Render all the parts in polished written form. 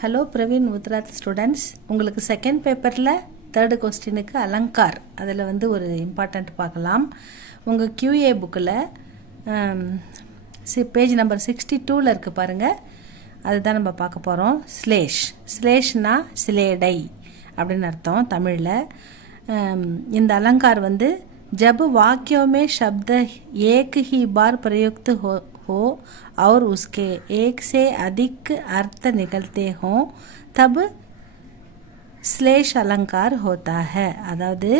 Hello Praveen Uttarardh students, உங்களுக்கு second பேப்பரில் third கொஸ்டினுக்கு அலங்கார் அதில் ஒரு இம்பார்ட்டண்ட் பார்க்கலாம். உங்கள் QA புக்கில் பேஜ் நம்பர் 62 இருக்குது பாருங்கள். அதுதான் நம்ம பார்க்க போகிறோம். ஸ்லேஷ்னா சிலேடை அப்படின்னு அர்த்தம் தமிழில். இந்த அலங்கார் जब वाक्यों में शब्द एक ही बार प्रयुक्त हो और उसके एक से अधिक अर्थ निकलते हों तब श्लेष अलंकार होता है. अदावदु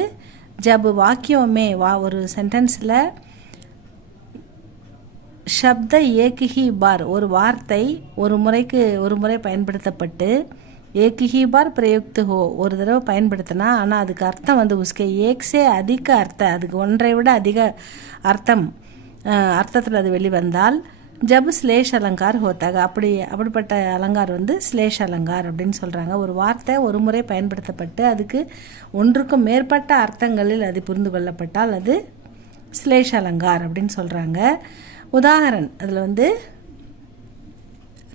जब वाक्यों में ஒரு சென்டென்ஸில் शब्द एक ही बार ஒரு வார்த்தை ஒரு முறை பயன்படுத்தப்பட்டு एक ही बार प्रयुक्त हो ஒரு தடவை பயன்படுத்தினா ஆனால் அதுக்கு அர்த்தம் उसके एक से अधिक अर्थ அதுக்கு ஒன்றை விட அதிக அர்த்தத்தில் அது வெளிவந்தால் ஜப் ஸ்லேஷ் அலங்கார் ஹோத்தாக அப்படிப்பட்ட அலங்கார் ஸ்லேஷ் அலங்கார் அப்படின்னு சொல்கிறாங்க. ஒரு வார்த்தை ஒரு முறை பயன்படுத்தப்பட்டு அதுக்கு ஒன்றுக்கும் மேற்பட்ட அர்த்தங்களில் அது புரிந்து கொள்ளப்பட்டால் அது ஸ்லேஷ் அலங்கார் அப்படின்னு சொல்கிறாங்க. உதாகரணம் அதில்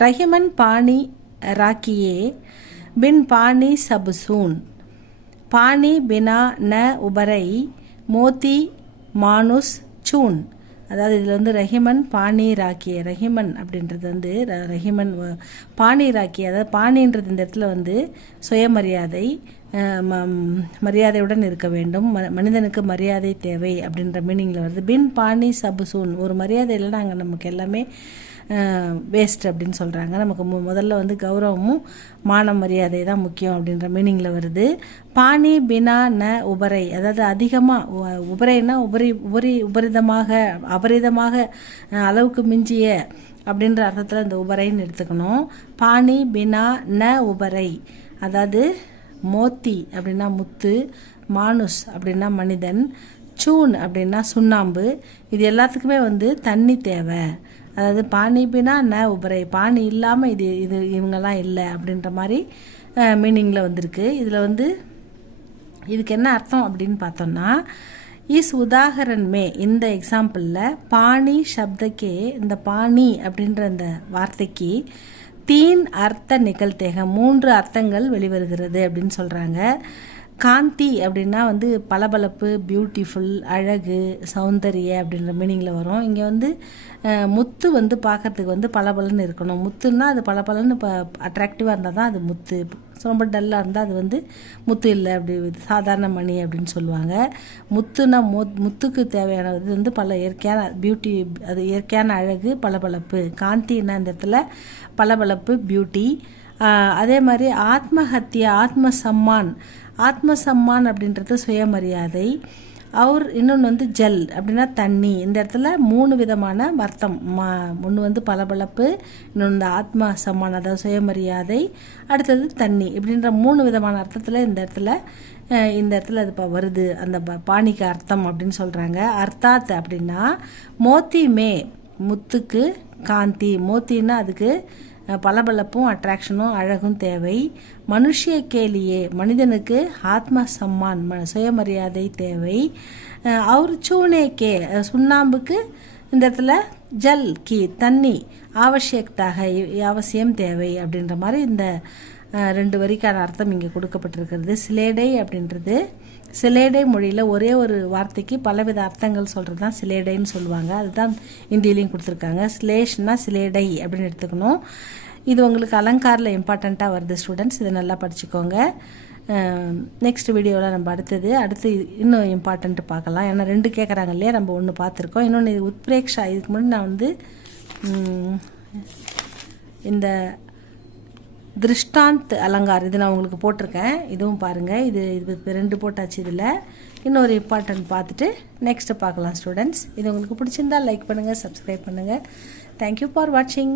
ரஹிமன் பாணி ராக்கியே बिन पानी सब सून पानी बिना न उबरई मोती मानुस चून. அதாவது இதில் ரஹிமன் பாணி ராக்கிய ரஹிமன் அப்படின்றது ரஹிமன் பாணி ராக்கிய அதாவது பாணின்றது இந்த இடத்துல சுயமரியாதை மரியாதையுடன் இருக்க வேண்டும், மனிதனுக்கு மரியாதை தேவை அப்படின்ற மீனிங்கில் வருது. பின் பாணி சபுசூன் ஒரு மரியாதை இல்லைன்னா அங்கே நமக்கு எல்லாமே வேஸ்ட் அப்படின்னு சொல்கிறாங்க. நமக்கு முதல்ல கௌரவமும் மான மரியாதை தான் முக்கியம் அப்படின்ற மீனிங்கில் வருது. பாணி பினா ந உபரை அதாவது அதிகமாக உபரைனா அபரிதமாக அளவுக்கு மிஞ்சிய அப்படின்ற அர்த்தத்தில் இந்த உபரைன்னு எடுத்துக்கணும். பாணி பினா ந உபரை அதாவது மோத்தி அப்படின்னா முத்து, மானுஸ் அப்படின்னா மனிதன், சூன் அப்படின்னா சுண்ணாம்பு. இது எல்லாத்துக்குமே தண்ணி தேவை. அதாவது பாணி பினா ந உபரை பாணி இல்லாமல் இது இவங்கெல்லாம் இல்லை அப்படின்ற மாதிரி மீனிங்கில் வந்திருக்கு. இதில் இதுக்கு என்ன அர்த்தம் அப்படின்னு பார்த்தோம்னா இஸ் உதாகரன்மே இந்த எக்ஸாம்பிளில் பாணி சப்தக்கே இந்த பாணி அப்படின்ற இந்த வார்த்தைக்கு தீன் அர்த்த நிகழ்த்தேக 3 அர்த்தங்கள் வெளிவருகிறது அப்படின்னு சொல்கிறாங்க. காந்தி அப்படின்னா பளபளப்பு, பியூட்டிஃபுல், அழகு, சௌந்தரிய அப்படின்ற மீனிங்கில் வரும். இங்கே முத்து பார்க்கறதுக்கு பளபளன்னு இருக்கணும். முத்துன்னா அது பளபளன்னு இப்போ அட்ராக்டிவாக இருந்தால் தான் அது முத்து. ரொம்ப டல்லாக இருந்தால் அது முத்து இல்லை, அப்படி சாதாரண மணி அப்படின்னு சொல்லுவாங்க. முத்துனா முத்துக்கு தேவையானது பல இயற்கையான பியூட்டி, அது இயற்கையான அழகு, பளபளப்பு. காந்தின்னா இந்த இடத்துல பளபளப்பு, பியூட்டி. அதே மாதிரி ஆத்மஹத்தியா, ஆத்மசம்மான் அப்படின்றது சுயமரியாதை. அவர் இன்னொன்று ஜல் அப்படின்னா தண்ணி. இந்த இடத்துல 3 விதமான அர்த்தம். ஒன்று பளபளப்பு, இன்னொன்று ஆத்ம சம்மான் அதாவது சுயமரியாதை, அடுத்தது தண்ணி இப்படின்ற 3 விதமான அர்த்தத்தில் இந்த இடத்துல அது வருது அந்த பாணிக்கு அர்த்தம் அப்படின்னு சொல்கிறாங்க. அர்த்தாத் அப்படின்னா மோத்தி முத்துக்கு காந்தி, மோத்தின்னா அதுக்கு பளபளப்பும் அட்ராக்ஷனும் அழகும் தேவை. மனுஷிய கேலியே மனிதனுக்கு ஆத்ம சம்மான் சுயமரியாதை தேவை. அவர் சூனேக்கே சுண்ணாம்புக்கு இந்த இடத்துல ஜல் கி தண்ணி ஆவசியத்தாக அவசியம் தேவை அப்படின்ற மாதிரி இந்த 2 வரிக்கான அர்த்தம் இங்கே கொடுக்கப்பட்டிருக்கிறது. சிலேடை அப்படின்றது சிலேடை மொழியில் ஒரே ஒரு வார்த்தைக்கு பலவித அர்த்தங்கள் சொல்கிறது தான் சிலேடைன்னு சொல்லுவாங்க. அதுதான் இந்தியிலையும் கொடுத்துருக்காங்க. ஸ்லேஷ்னா சிலேடை அப்படின்னு எடுத்துக்கணும். இது உங்களுக்கு அலங்காரில் இம்பார்ட்டண்ட்டாக வருது ஸ்டூடெண்ட்ஸ், இதை நல்லா படிச்சுக்கோங்க. நெக்ஸ்ட் வீடியோவில் நம்ம அடுத்து இன்னும் இம்பார்ட்டண்ட்டு பார்க்கலாம். ஏன்னா 2 கேட்குறாங்க இல்லையா, நம்ம ஒன்று பார்த்துருக்கோம். இன்னொன்று உத்பிரேக்ஷா. இதுக்கு முன்னாடி நான் இந்த திருஷ்டாந்த் அலங்கார் இது நான் உங்களுக்கு போட்டிருக்கேன். இதுவும் பாருங்கள். இது 2 போட்டாச்சு. இதில் இன்னொரு இம்பார்ட்டன்ட் பார்த்துட்டு நெக்ஸ்ட்டு பார்க்கலாம் ஸ்டூடெண்ட்ஸ். இது உங்களுக்கு பிடிச்சிருந்தால் லைக் பண்ணுங்கள், சப்ஸ்கிரைப் பண்ணுங்கள். தேங்க்யூ ஃபார் வாட்சிங்.